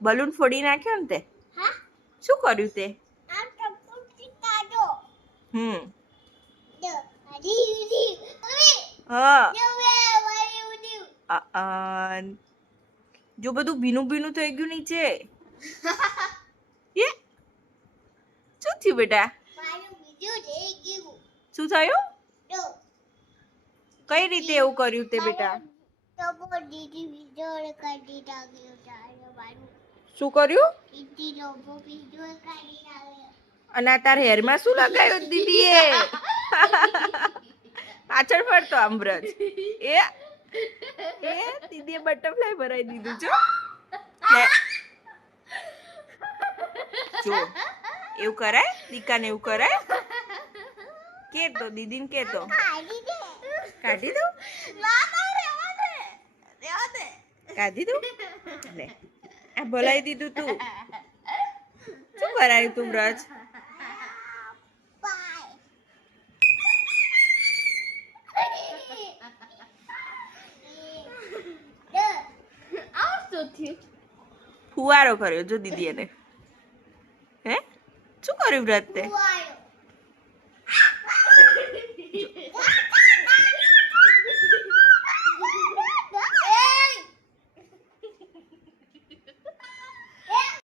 balloon ફોડી નાખ્યો ને તે શું કર્યું તે હા જો બધું ભીનું ભીનું થઈ ગયું નીચે શું થયું બેટા શું થયું કઈ રીતે એવું કર્યું તે બેટા શું કર્યું અને તાર હેરમાં શું લગાવ્યું દીદીએ પાછળ ફરતો અમરજ એ દીદીએ બટરફ્લાય ભરાઈ દીધું જો એવું કરાય દીકાને એવું કરાય કેતો દીદીને કેતો કાઢી દઉં કાઢી દઉં લે આ ભલાઈ દીધું તું શું કરાયું તું બ્રજ ફુવારો કર્યો જો દીદી એને હે શું કર્યું વ્રત તે